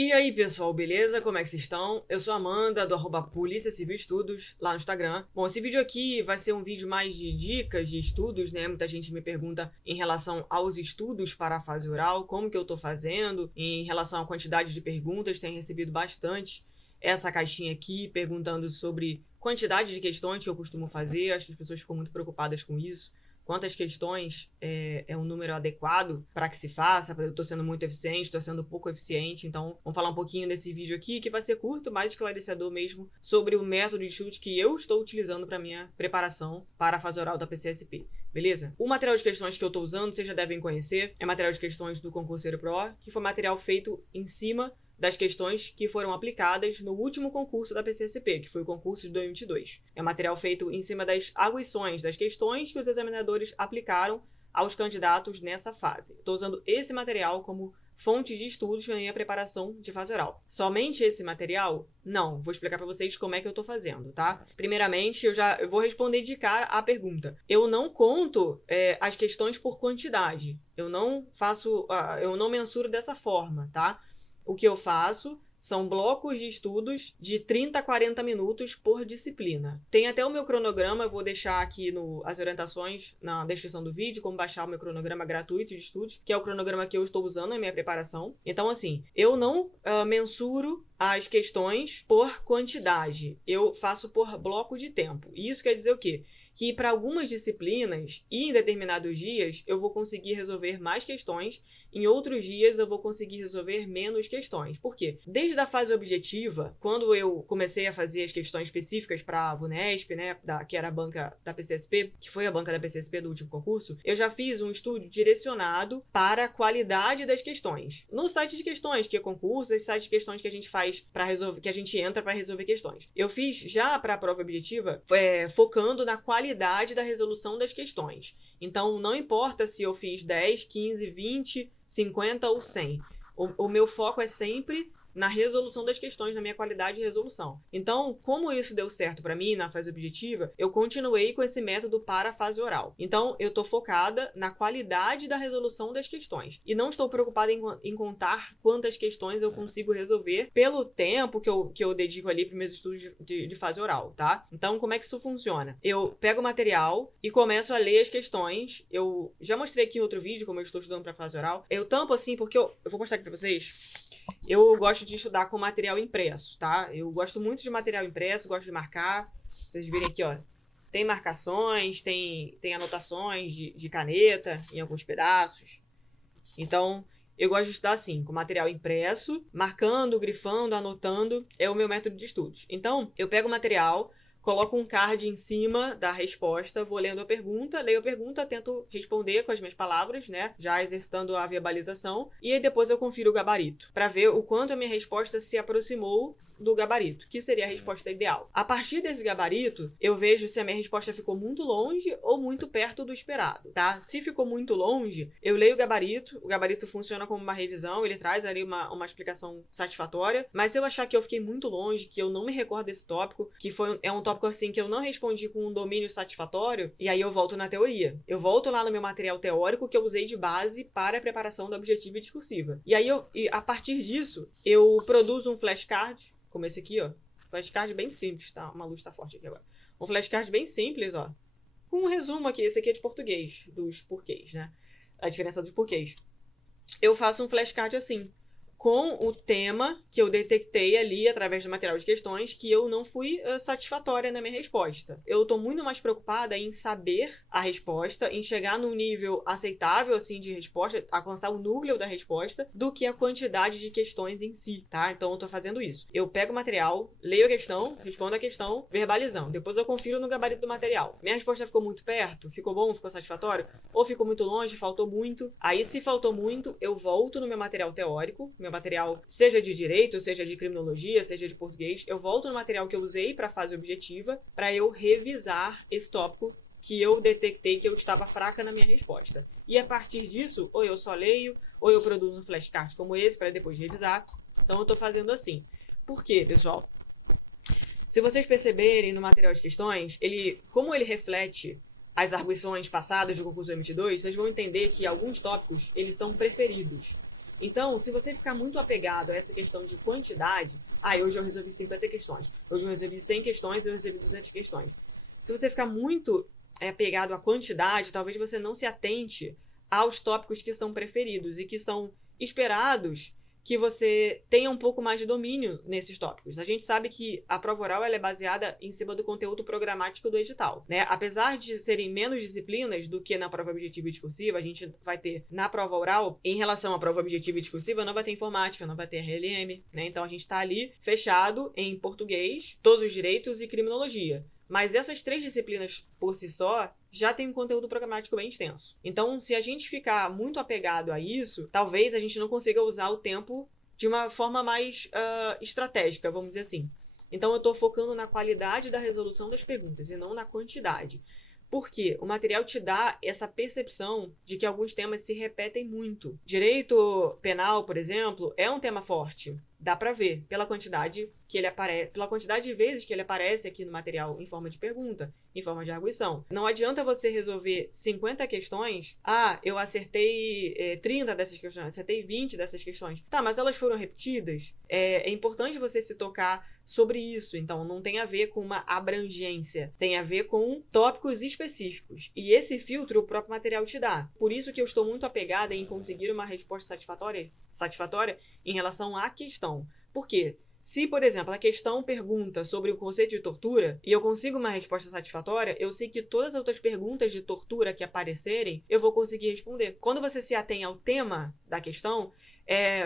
E aí, pessoal, beleza? Como é que vocês estão? Eu sou a Amanda, do @Polícia Civil Estudos, lá no Instagram. Bom, esse vídeo aqui vai ser um vídeo mais de dicas de estudos, né? Muita gente me pergunta em relação aos estudos para a fase oral, como que eu tô fazendo, em relação à quantidade de perguntas, tem recebido bastante essa caixinha aqui, perguntando sobre quantidade de questões que eu costumo fazer. Acho que as pessoas ficam muito preocupadas com isso. Quantas questões é um número adequado para que se faça? Eu estou sendo muito eficiente, estou sendo pouco eficiente, então vamos falar um pouquinho desse vídeo aqui, que vai ser curto, mais esclarecedor mesmo, sobre o método de estudo que eu estou utilizando para minha preparação para a fase oral da PCSP. Beleza? O material de questões que eu estou usando, vocês já devem conhecer, é material de questões do Concurseiro Pro, que foi material feito em cima das questões que foram aplicadas no último concurso da PCSP, que foi o concurso de 2022. É material feito em cima das arguições das questões que os examinadores aplicaram aos candidatos nessa fase. Estou usando esse material como fonte de estudos na minha preparação de fase oral. Somente esse material? Não. Vou explicar para vocês como é que eu estou fazendo, tá? Primeiramente, eu vou responder de cara a pergunta. Eu não conto as questões por quantidade. Eu não mensuro dessa forma, tá? O que eu faço são blocos de estudos de 30 a 40 minutos por disciplina. Tem até o meu cronograma, eu vou deixar aqui as orientações na descrição do vídeo, como baixar o meu cronograma gratuito de estudos, que é o cronograma que eu estou usando na minha preparação. Então, assim, eu não mensuro as questões por quantidade, eu faço por bloco de tempo. E isso quer dizer o quê? Que para algumas disciplinas e em determinados dias eu vou conseguir resolver mais questões, em outros dias eu vou conseguir resolver menos questões. Por quê? Desde a fase objetiva, quando eu comecei a fazer as questões específicas para a VUNESP, né, que era a banca da PCSP, que foi a banca da PCSP do último concurso, eu já fiz um estudo direcionado para a qualidade das questões. No site de questões, que é concurso, esse site de questões que a gente faz para resolver, que a gente entra para resolver questões. Eu fiz já para a prova objetiva, focando na qualidade da resolução das questões. Então, não importa se eu fiz 10, 15, 20, 50 ou 100. O meu foco é sempre na resolução das questões, na minha qualidade de resolução. Então, como isso deu certo para mim na fase objetiva, eu continuei com esse método para a fase oral. Então, eu estou focada na qualidade da resolução das questões. E não estou preocupada em contar quantas questões eu consigo resolver pelo tempo que eu dedico ali para os meus estudos de fase oral, tá? Então, como é que isso funciona? Eu pego o material e começo a ler as questões. Eu já mostrei aqui em outro vídeo como eu estou estudando para a fase oral. Eu tampo assim porque eu vou mostrar aqui para vocês. Eu gosto de estudar com material impresso, tá? Eu gosto muito de material impresso, gosto de marcar. Vocês virem aqui, ó. Tem marcações, tem anotações de caneta em alguns pedaços. Então, eu gosto de estudar assim, com material impresso, marcando, grifando, anotando. É o meu método de estudos. Então, eu pego o material, coloco um card em cima da resposta, vou lendo a pergunta, leio a pergunta, tento responder com as minhas palavras, né? Já exercitando a verbalização. E aí depois eu confiro o gabarito, para ver o quanto a minha resposta se aproximou do gabarito, que seria a resposta ideal. A partir desse gabarito, eu vejo se a minha resposta ficou muito longe ou muito perto do esperado, tá? Se ficou muito longe, eu leio o gabarito funciona como uma revisão, ele traz ali uma explicação satisfatória, mas se eu achar que eu fiquei muito longe, que eu não me recordo desse tópico, é um tópico assim que eu não respondi com um domínio satisfatório, e aí eu volto na teoria. Eu volto lá no meu material teórico que eu usei de base para a preparação da objetiva e discursiva. E aí, a partir disso, eu produzo um flashcard, como esse aqui, ó. Flashcard bem simples, tá? Uma luz tá forte aqui agora. Um flashcard bem simples, ó. Com um resumo aqui. Esse aqui é de português, dos porquês, né? A diferença dos porquês. Eu faço um flashcard assim, com o tema que eu detectei ali através do material de questões que eu não fui satisfatória na minha resposta. Eu estou muito mais preocupada em saber a resposta, em chegar num nível aceitável assim de resposta, alcançar o núcleo da resposta, do que a quantidade de questões em si, tá? Então eu estou fazendo isso. Eu pego o material, leio a questão, respondo a questão, verbalizando. Depois eu confiro no gabarito do material. Minha resposta ficou muito perto? Ficou bom? Ficou satisfatório? Ou ficou muito longe? Faltou muito? Aí se faltou muito, eu volto no meu material teórico, meu material, seja de direito, seja de criminologia, seja de português, eu volto no material que eu usei para a fase objetiva para eu revisar esse tópico que eu detectei que eu estava fraca na minha resposta. E a partir disso, ou eu só leio, ou eu produzo um flashcard como esse para depois revisar. Então eu estou fazendo assim. Por quê, pessoal? Se vocês perceberem no material de questões, como ele reflete as arguições passadas do concurso 2022, vocês vão entender que alguns tópicos eles são preferidos. Então, se você ficar muito apegado a essa questão de quantidade, hoje eu resolvi 50 questões, hoje eu resolvi 100 questões, eu resolvi 200 questões. Se você ficar muito apegado à quantidade, talvez você não se atente aos tópicos que são preferidos e que são esperados que você tenha um pouco mais de domínio nesses tópicos. A gente sabe que a prova oral ela é baseada em cima do conteúdo programático do edital, né? Apesar de serem menos disciplinas do que na prova objetiva e discursiva, a gente vai ter na prova oral, em relação à prova objetiva e discursiva, não vai ter informática, não vai ter RLM, né? Então a gente está ali fechado em português, todos os direitos e criminologia. Mas essas 3 disciplinas por si só já tem um conteúdo programático bem extenso. Então, se a gente ficar muito apegado a isso, talvez a gente não consiga usar o tempo de uma forma mais estratégica, vamos dizer assim. Então, eu estou focando na qualidade da resolução das perguntas e não na quantidade. Porque o material te dá essa percepção de que alguns temas se repetem muito. Direito penal, por exemplo, é um tema forte. Dá para ver pela quantidade que ele aparece, pela quantidade de vezes que ele aparece aqui no material em forma de pergunta, em forma de arguição. Não adianta você resolver 50 questões. Eu acertei 30 dessas questões, acertei 20 dessas questões. Tá, mas elas foram repetidas? É importante você se tocar sobre isso. Então, não tem a ver com uma abrangência, tem a ver com tópicos específicos. E esse filtro o próprio material te dá. Por isso que eu estou muito apegada em conseguir uma resposta satisfatória em relação à questão. Por quê? Se, por exemplo, a questão pergunta sobre o conceito de tortura e eu consigo uma resposta satisfatória, eu sei que todas as outras perguntas de tortura que aparecerem, eu vou conseguir responder. Quando você se atém ao tema da questão,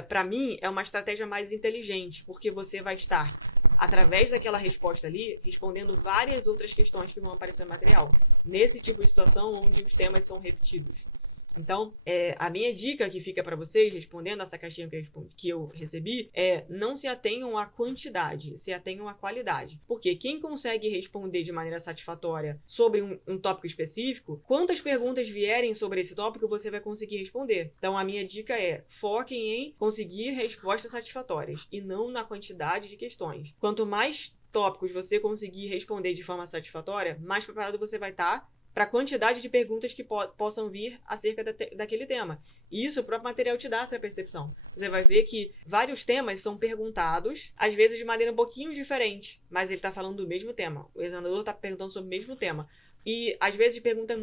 para mim, é uma estratégia mais inteligente, porque você vai estar, através daquela resposta ali, respondendo várias outras questões que vão aparecer no material. Nesse tipo de situação onde os temas são repetidos. Então, a minha dica que fica para vocês, respondendo essa caixinha que eu recebi, não se atenham à quantidade, se atenham à qualidade. Porque quem consegue responder de maneira satisfatória sobre um tópico específico, quantas perguntas vierem sobre esse tópico, você vai conseguir responder. Então, a minha dica foquem em conseguir respostas satisfatórias e não na quantidade de questões. Quanto mais tópicos você conseguir responder de forma satisfatória, mais preparado você vai estar para a quantidade de perguntas que possam vir acerca daquele tema. E isso o próprio material te dá essa percepção. Você vai ver que vários temas são perguntados, às vezes de maneira um pouquinho diferente, mas ele está falando do mesmo tema. O examinador está perguntando sobre o mesmo tema. E, às vezes, perguntas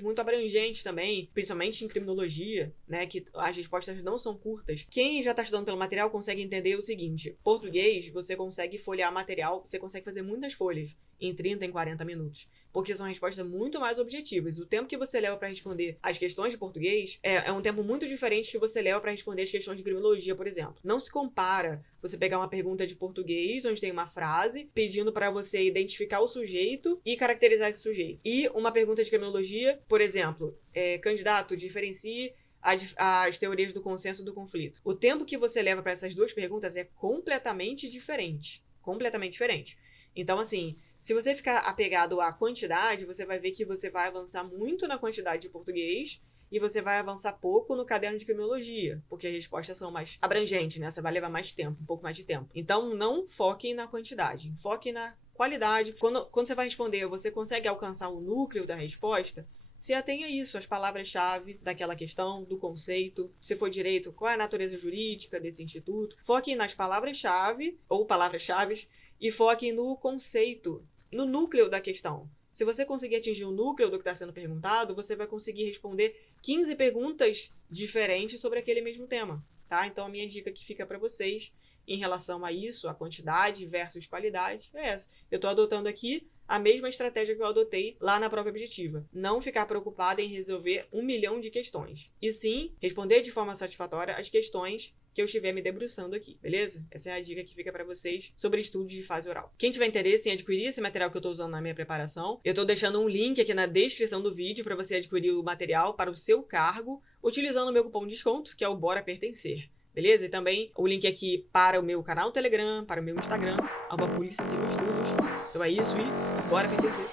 muito abrangentes também, principalmente em criminologia, né, que as respostas não são curtas. Quem já está estudando pelo material consegue entender o seguinte: português, você consegue folhear material, você consegue fazer muitas folhas em 30, em 40 minutos. Porque são respostas muito mais objetivas. O tempo que você leva para responder as questões de português é um tempo muito diferente que você leva para responder as questões de criminologia, por exemplo. Não se compara você pegar uma pergunta de português, onde tem uma frase, pedindo para você identificar o sujeito e caracterizar esse sujeito. E uma pergunta de criminologia, por exemplo, candidato, diferencie as teorias do consenso do conflito. O tempo que você leva para essas duas perguntas é completamente diferente. Completamente diferente. Então, assim, se você ficar apegado à quantidade, você vai ver que você vai avançar muito na quantidade de português e você vai avançar pouco no caderno de criminologia, porque as respostas são mais abrangentes, né? Você vai levar mais tempo, um pouco mais de tempo. Então, não foquem na quantidade, foquem na qualidade. Quando você vai responder, você consegue alcançar o núcleo da resposta? Se atenha a isso, as palavras-chave daquela questão, do conceito. Se for direito, qual é a natureza jurídica desse instituto? Foquem nas palavras-chave ou palavras-chave e foquem no conceito, no núcleo da questão. Se você conseguir atingir o núcleo do que está sendo perguntado, você vai conseguir responder 15 perguntas diferentes sobre aquele mesmo tema, tá? Então, a minha dica que fica para vocês em relação a isso, a quantidade versus qualidade, é essa. Eu estou adotando aqui a mesma estratégia que eu adotei lá na prova objetiva. Não ficar preocupada em resolver 1 milhão de questões. E sim, responder de forma satisfatória as questões que eu estiver me debruçando aqui, beleza? Essa é a dica que fica para vocês sobre estudos de fase oral. Quem tiver interesse em adquirir esse material que eu estou usando na minha preparação, eu estou deixando um link aqui na descrição do vídeo para você adquirir o material para o seu cargo, utilizando o meu cupom de desconto, que é o Bora Pertencer. Beleza? E também o link aqui para o meu canal no Telegram, para o meu Instagram, @Polícia Civil Estudos. Então é isso e bora pertencer!